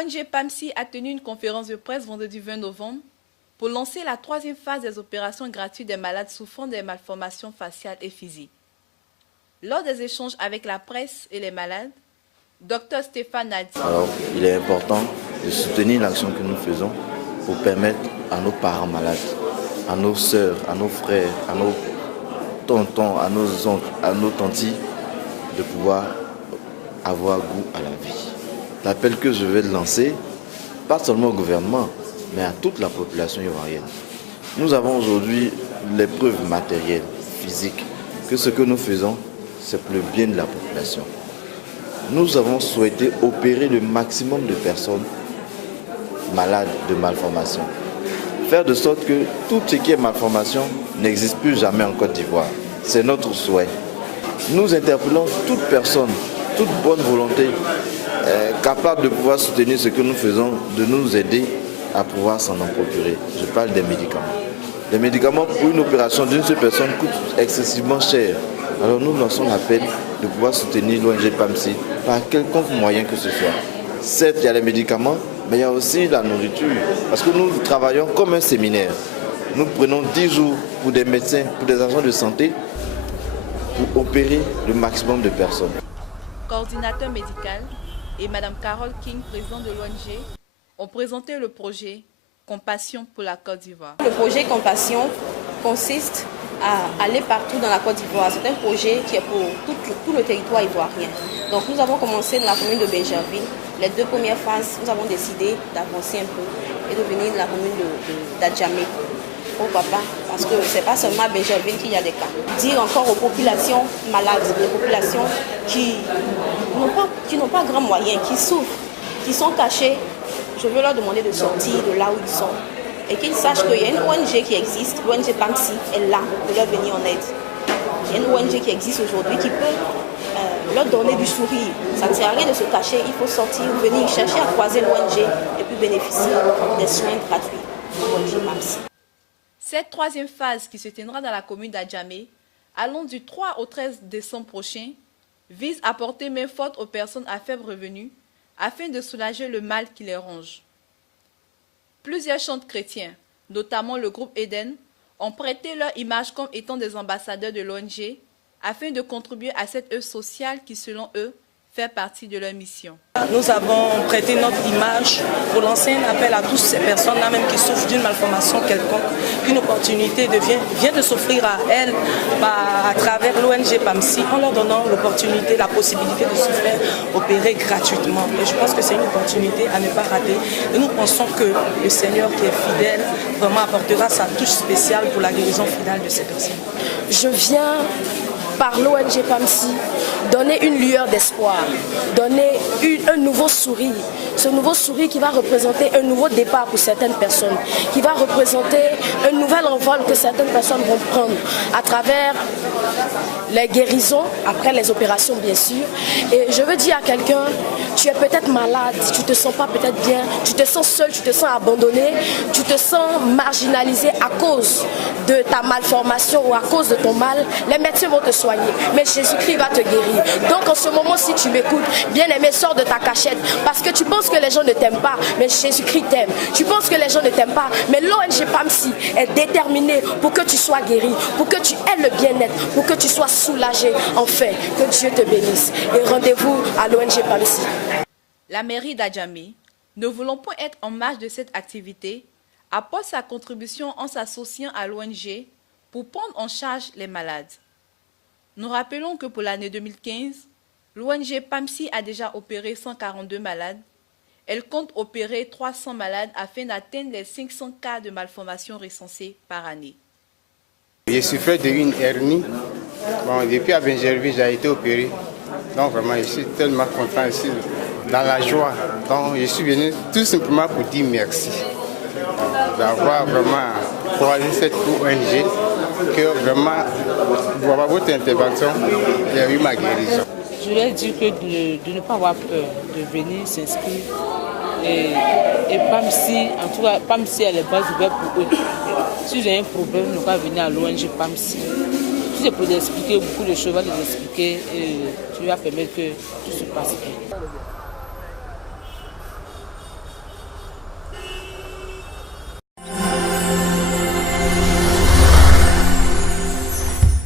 l'ONG PAMSI a tenu une conférence de presse vendredi 20 novembre pour lancer la troisième phase des opérations gratuites des malades souffrant des malformations faciales et physiques. Lors des échanges avec la presse et les malades, Dr Stéphane Nadi. Alors, il est important de soutenir l'action que nous faisons pour permettre à nos parents malades, à nos sœurs, à nos frères, à nos tontons, à nos oncles, à nos tantis, de pouvoir avoir goût à la vie. L'appel que je vais lancer, pas seulement au gouvernement, mais à toute la population ivoirienne. Nous avons aujourd'hui les preuves matérielles, physiques, que ce que nous faisons, c'est pour le bien de la population. Nous avons souhaité opérer le maximum de personnes malades de malformations. Faire de sorte que tout ce qui est malformation n'existe plus jamais en Côte d'Ivoire. C'est notre souhait. Nous interpellons toute personne, toute bonne volonté capable de pouvoir soutenir ce que nous faisons, de nous aider à pouvoir s'en procurer. Je parle des médicaments. Les médicaments pour une opération d'une seule personne coûtent excessivement cher. Alors nous lançons l'appel de pouvoir soutenir l'ONG PAMSI par quelconque moyen que ce soit. Certes, il y a les médicaments, mais il y a aussi la nourriture. Parce que nous travaillons comme un séminaire. Nous prenons 10 jours pour des médecins, pour des agents de santé, pour opérer le maximum de personnes. Coordinateur médical et Mme Carole King, présidente de l'ONG, ont présenté le projet Compassion pour la Côte d'Ivoire. Le projet Compassion consiste à aller partout dans la Côte d'Ivoire. C'est un projet qui est pour tout le territoire ivoirien. Donc nous avons commencé dans la commune de Benjerville. Les 2 premières phases, nous avons décidé d'avancer un peu et de venir dans la commune d'Adjamé. Pourquoi pas? Parce que ce n'est pas seulement à Benjerville qu'il y a des cas. Dire encore aux populations malades, aux populations qui n'ont pas grand moyen, qui souffrent, qui sont cachées, je veux leur demander de sortir de là où ils sont. Et qu'ils sachent qu'il y a une ONG qui existe, l'ONG PAMSI est là de leur venir en aide. Il y a une ONG qui existe aujourd'hui qui peut leur donner du sourire. Ça ne sert à rien de se cacher, il faut sortir, venir chercher à croiser l'ONG et puis bénéficier des soins gratuits de l'ONG PAMSI. Cette troisième phase qui se tiendra dans la commune d'Adjamé, allant du 3 au 13 décembre prochain, vise à porter main forte aux personnes à faible revenu afin de soulager le mal qui les ronge. Plusieurs chantres chrétiens, notamment le groupe Eden, ont prêté leur image comme étant des ambassadeurs de l'ONG afin de contribuer à cette œuvre sociale qui, selon eux, fait partie de leur mission. Nous avons prêté notre image pour lancer un appel à toutes ces personnes-là même qui souffrent d'une malformation quelconque, qu'une opportunité vient de s'offrir à elles à travers l'ONG PAMSI en leur donnant l'opportunité, la possibilité de se faire opérer gratuitement. Et je pense que c'est une opportunité à ne pas rater. Et nous pensons que le Seigneur qui est fidèle vraiment apportera sa touche spéciale pour la guérison finale de ces personnes. Je viens par l'ONG PAMSI donner une lueur d'espoir, donner un nouveau sourire. Ce nouveau sourire qui va représenter un nouveau départ pour certaines personnes, qui va représenter un nouvel envol que certaines personnes vont prendre à travers les guérisons, après les opérations bien sûr. Et je veux dire à quelqu'un, tu es peut-être malade, tu ne te sens pas peut-être bien, tu te sens seul, tu te sens abandonné, tu te sens marginalisé à cause de ta malformation ou à cause de ton mal. Les médecins vont te soigner, mais Jésus-Christ va te guérir. Donc en ce moment, si tu m'écoutes, bien-aimé, sors de ta cachette parce que tu penses que les gens ne t'aiment pas, mais Jésus-Christ t'aime. Tu penses que les gens ne t'aiment pas, mais l'ONG PAMSI est déterminée pour que tu sois guéri, pour que tu aies le bien-être, pour que tu sois soulagé. Enfin, que Dieu te bénisse. Et rendez-vous à l'ONG PAMSI. La mairie d'Adjamé, ne voulant point être en marge de cette activité, apporte sa contribution en s'associant à l'ONG pour prendre en charge les malades. Nous rappelons que pour l'année 2015, l'ONG PAMSI a déjà opéré 142 malades. Elle compte opérer 300 malades afin d'atteindre les 500 cas de malformation recensés par année. Je souffrais d'une hernie. Bon, depuis à Benjerville, j'ai été opéré. Donc vraiment, je suis tellement content ici, dans la joie. Donc je suis venu tout simplement pour dire merci. D'avoir vraiment croisé cette ONG, que vraiment, pour votre intervention, j'ai eu ma guérison. Je leur dis que de ne pas avoir peur, de venir s'inscrire. Et PAMSI, en tout cas, PAMSI a les bases ouvertes pour eux. Si j'ai un problème, je vais venir à l'ONG PAMSI. Si c'est pour expliquer beaucoup de choses, je vais les expliquer et tu vas permettre que tout se passe bien.